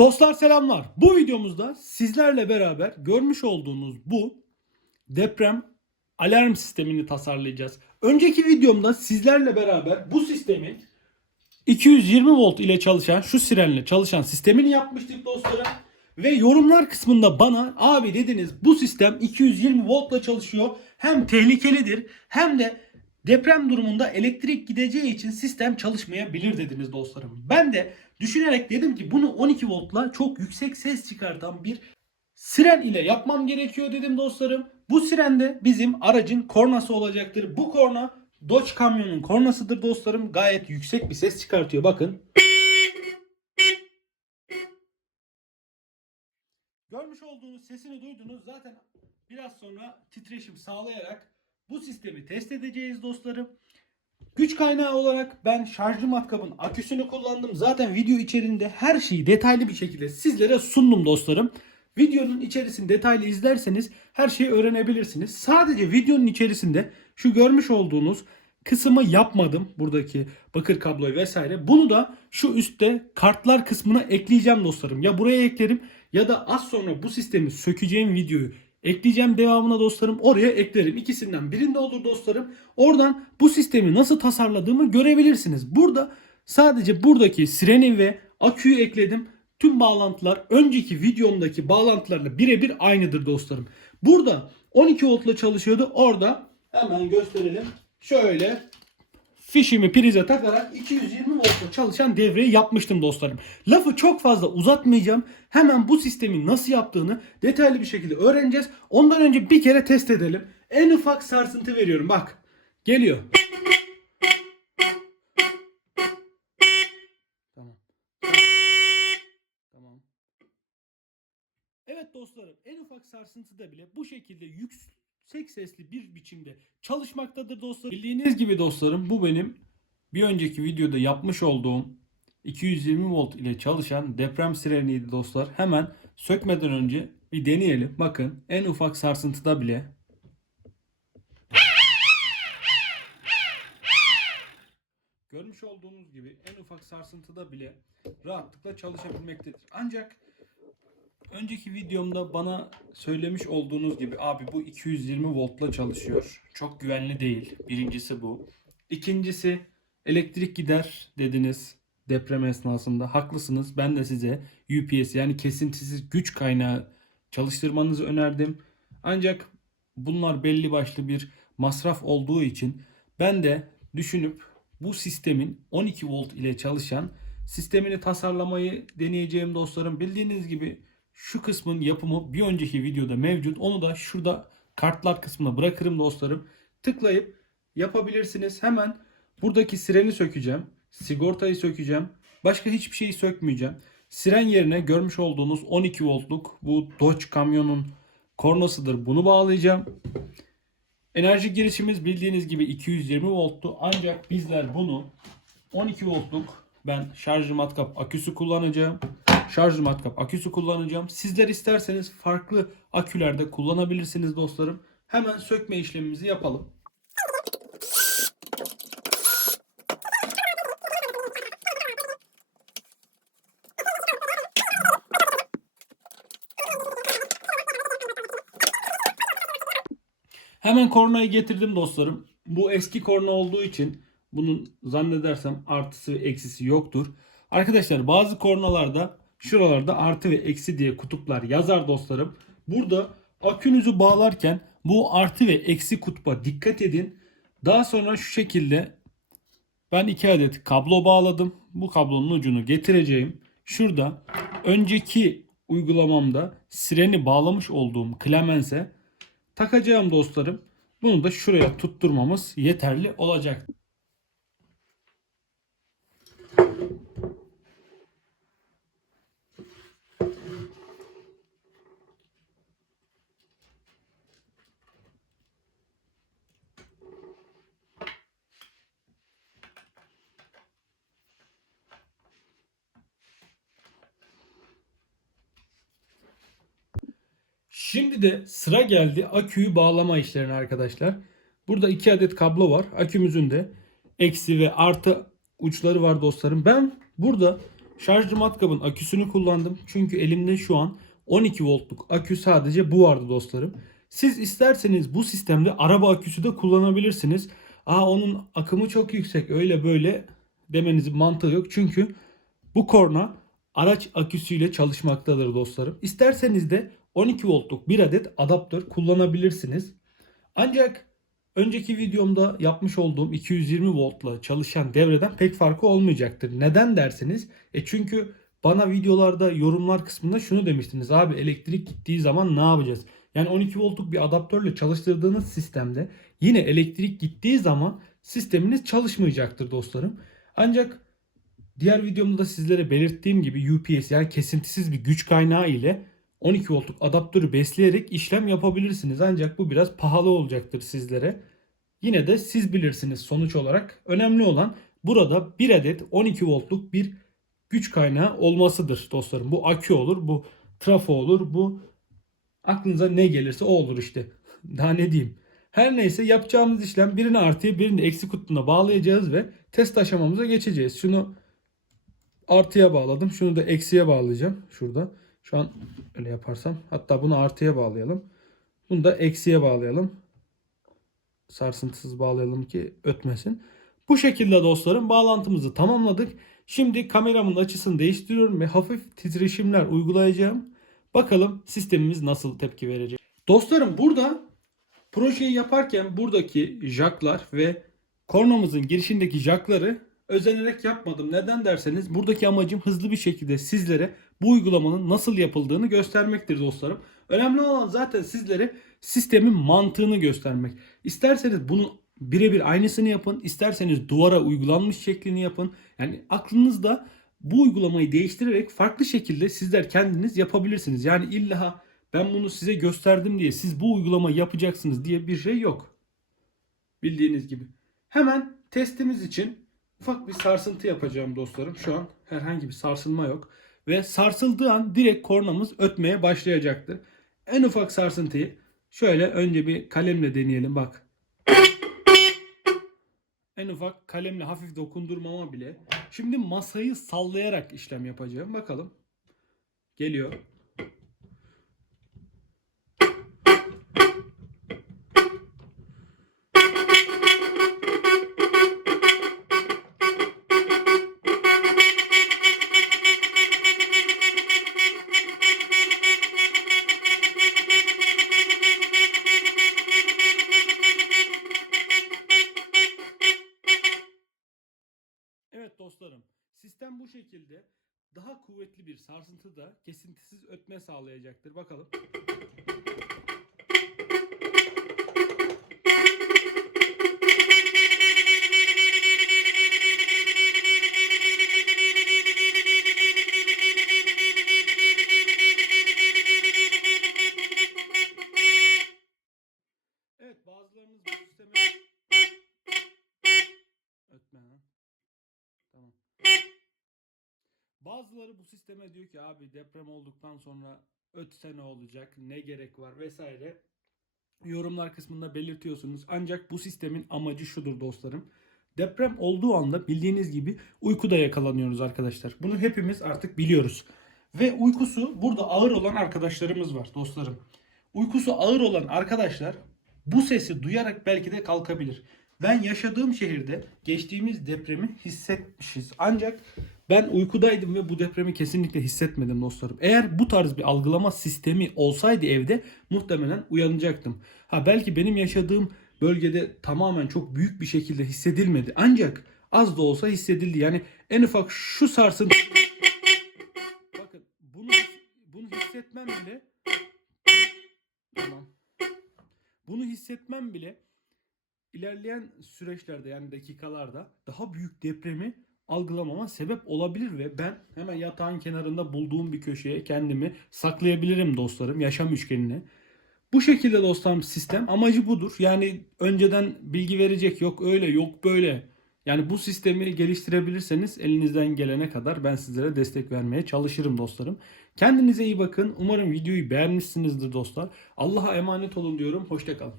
Dostlar selamlar. Bu videomuzda sizlerle beraber görmüş olduğunuz bu deprem alarm sistemini tasarlayacağız. Önceki videomda sizlerle beraber bu sistemin 220 volt ile çalışan şu sirenle çalışan sistemini yapmıştık dostlarım. Ve yorumlar kısmında bana abi dediniz bu sistem 220 voltla çalışıyor. Hem tehlikelidir hem de deprem durumunda elektrik gideceği için sistem çalışmayabilir dediniz dostlarım. Ben de düşünerek dedim ki bunu 12 voltla çok yüksek ses çıkartan bir siren ile yapmam gerekiyor dedim dostlarım. Bu siren de bizim aracın kornası olacaktır. Bu korna Dodge kamyonun kornasıdır dostlarım. Gayet yüksek bir ses çıkartıyor bakın. Görmüş olduğunuz sesini duydunuz. Zaten biraz sonra titreşim sağlayarak bu sistemi test edeceğiz dostlarım. Güç kaynağı olarak ben şarjlı matkabın aküsünü kullandım. Zaten video içerisinde her şeyi detaylı bir şekilde sizlere sundum dostlarım. Videonun içerisini detaylı izlerseniz her şeyi öğrenebilirsiniz. Sadece videonun içerisinde şu görmüş olduğunuz kısmı yapmadım. Buradaki bakır kabloyu vesaire. Bunu da şu üstte kartlar kısmına ekleyeceğim dostlarım. Ya buraya eklerim ya da az sonra bu sistemi sökeceğim videoyu ekleyeceğim devamına dostlarım. Oraya eklerim. İkisinden birinde olur dostlarım. Oradan bu sistemi nasıl tasarladığımı görebilirsiniz. Burada sadece buradaki sireni ve aküyü ekledim. Tüm bağlantılar önceki videomdaki bağlantılarla birebir aynıdır dostlarım. Burada 12 voltla çalışıyordu. Orada hemen gösterelim. Şöyle fişimi prize takarak 220 voltla çalışan devreyi yapmıştım dostlarım. Lafı çok fazla uzatmayacağım. Hemen bu sistemin nasıl yaptığını detaylı bir şekilde öğreneceğiz. Ondan önce bir kere test edelim. En ufak sarsıntı veriyorum bak. Geliyor. Tamam. Tamam. Evet dostlarım en ufak sarsıntıda bile bu şekilde yüksek sesli bir biçimde çalışmaktadır dostlarım. Bildiğiniz gibi dostlarım bu benim bir önceki videoda yapmış olduğum 220 volt ile çalışan deprem sireniydi dostlar. Hemen sökmeden önce bir deneyelim. Bakın en ufak sarsıntıda bile Görmüş olduğunuz gibi en ufak sarsıntıda bile rahatlıkla çalışabilmektedir. Ancak önceki videomda bana söylemiş olduğunuz gibi abi bu 220 voltla çalışıyor. Çok güvenli değil. Birincisi bu. İkincisi elektrik gider dediniz deprem esnasında. Haklısınız. Ben de size UPS yani kesintisiz güç kaynağı çalıştırmanızı önerdim. Ancak bunlar belli başlı bir masraf olduğu için ben de düşünüp bu sistemin 12 volt ile çalışan sistemini tasarlamayı deneyeceğim dostlarım. Bildiğiniz gibi şu kısmın yapımı bir önceki videoda mevcut. Onu da şurada kartlar kısmına bırakırım dostlarım. Tıklayıp yapabilirsiniz. Hemen buradaki sireni sökeceğim. Sigortayı sökeceğim. Başka hiçbir şeyi sökmeyeceğim. Siren yerine görmüş olduğunuz 12 voltluk bu Dodge kamyonun kornasıdır. Bunu bağlayacağım. Enerji girişimiz bildiğiniz gibi 220 volttu. Ancak bizler bunu 12 voltluk ben şarj matkap aküsü kullanacağım. Şarj matkap aküsü kullanacağım. Sizler isterseniz farklı akülerde kullanabilirsiniz dostlarım. Hemen sökme işlemimizi yapalım. Hemen kornayı getirdim dostlarım. Bu eski korna olduğu için bunun zannedersem artısı ve eksisi yoktur. Arkadaşlar bazı kornalarda şuralarda artı ve eksi diye kutuplar yazar dostlarım. Burada akünüzü bağlarken bu artı ve eksi kutba dikkat edin. Daha sonra şu şekilde ben iki adet kablo bağladım. Bu kablonun ucunu getireceğim. Şurada önceki uygulamamda sireni bağlamış olduğum Clemens'e takacağım dostlarım. Bunu da şuraya tutturmamız yeterli olacak. Şimdi de sıra geldi aküyü bağlama işlerine arkadaşlar. Burada iki adet kablo var. Akümüzün de eksi ve artı uçları var dostlarım. Ben burada şarjlı matkabın aküsünü kullandım. Çünkü elimde şu an 12 voltluk akü sadece bu vardı dostlarım. Siz isterseniz bu sistemde araba aküsü de kullanabilirsiniz. Aa onun akımı çok yüksek öyle böyle demenizin mantığı yok. Çünkü bu korna araç aküsüyle çalışmaktadır dostlarım. İsterseniz de 12 voltluk bir adet adaptör kullanabilirsiniz. Ancak önceki videomda yapmış olduğum 220 voltla çalışan devreden pek farkı olmayacaktır. Neden dersiniz? E çünkü bana videolarda yorumlar kısmında şunu demiştiniz. Abi elektrik gittiği zaman ne yapacağız? Yani 12 voltluk bir adaptörle çalıştırdığınız sistemde yine elektrik gittiği zaman sisteminiz çalışmayacaktır dostlarım. Ancak diğer videomda da sizlere belirttiğim gibi UPS yani kesintisiz bir güç kaynağı ile 12 voltluk adaptörü besleyerek işlem yapabilirsiniz. Ancak bu biraz pahalı olacaktır sizlere. Yine de siz bilirsiniz sonuç olarak. Önemli olan burada bir adet 12 voltluk bir güç kaynağı olmasıdır dostlarım. Bu akü olur, bu trafo olur, bu aklınıza ne gelirse o olur işte. Daha ne diyeyim. Her neyse yapacağımız işlem birini artıya birini eksi kutbuna bağlayacağız ve test aşamamıza geçeceğiz. Şunu artıya bağladım. Şunu da eksiye bağlayacağım. Şurada. Şu an öyle yaparsam. Hatta bunu artıya bağlayalım. Bunu da eksiye bağlayalım. Sarsıntısız bağlayalım ki ötmesin. Bu şekilde dostlarım bağlantımızı tamamladık. Şimdi kameramın açısını değiştiriyorum ve hafif titreşimler uygulayacağım. Bakalım sistemimiz nasıl tepki verecek. Dostlarım burada projeyi yaparken buradaki jacklar ve kornamızın girişindeki jackları özenerek yapmadım. Neden derseniz buradaki amacım hızlı bir şekilde sizlere bu uygulamanın nasıl yapıldığını göstermektir dostlarım. Önemli olan zaten sizlere sistemin mantığını göstermek. İsterseniz bunu birebir aynısını yapın. isterseniz duvara uygulanmış şeklini yapın. Yani aklınızda bu uygulamayı değiştirerek farklı şekilde sizler kendiniz yapabilirsiniz. Yani illa ben bunu size gösterdim diye siz bu uygulamayı yapacaksınız diye bir şey yok. Bildiğiniz gibi. Hemen testimiz için ufak bir sarsıntı yapacağım dostlarım. Şu an herhangi bir sarsılma yok. Ve sarsıldığı an direkt kornamız ötmeye başlayacaktır. En ufak sarsıntıyı şöyle önce bir kalemle deneyelim bak. En ufak kalemle hafif dokundurmama bile. Şimdi masayı sallayarak işlem yapacağım. Bakalım. Geliyor. Evet dostlarım, sistem bu şekilde daha kuvvetli bir sarsıntıda kesintisiz ötme sağlayacaktır. Bakalım. Evet bazılarınız bu ötme ha. Tamam. Bazıları bu sisteme diyor ki abi deprem olduktan sonra ötse ne olacak, ne gerek var vesaire. Yorumlar kısmında belirtiyorsunuz. Ancak bu sistemin amacı şudur dostlarım. Deprem olduğu anda bildiğiniz gibi uykuda yakalanıyoruz arkadaşlar. Bunu hepimiz artık biliyoruz. Ve uykusu burada ağır olan arkadaşlarımız var dostlarım. Uykusu ağır olan arkadaşlar bu sesi duyarak belki de kalkabilir. Ben yaşadığım şehirde geçtiğimiz depremi hissetmişiz. Ancak ben uykudaydım ve bu depremi kesinlikle hissetmedim dostlarım. Eğer bu tarz bir algılama sistemi olsaydı evde muhtemelen uyanacaktım. Ha belki benim yaşadığım bölgede tamamen çok büyük bir şekilde hissedilmedi. Ancak az da olsa hissedildi. Yani en ufak şu sarsıntı Bakın bunu bunu hissetmem bile tamam. Bunu hissetmem bile ilerleyen süreçlerde yani dakikalarda daha büyük depremi algılamama sebep olabilir ve ben hemen yatağın kenarında bulduğum bir köşeye kendimi saklayabilirim dostlarım yaşam üçgenine. Bu şekilde dostlarım sistem amacı budur. Yani önceden bilgi verecek yok öyle yok böyle. Yani bu sistemi geliştirebilirseniz elinizden gelene kadar ben sizlere destek vermeye çalışırım dostlarım. Kendinize iyi bakın. Umarım videoyu beğenmişsinizdir dostlar. Allah'a emanet olun diyorum. Hoşçakalın.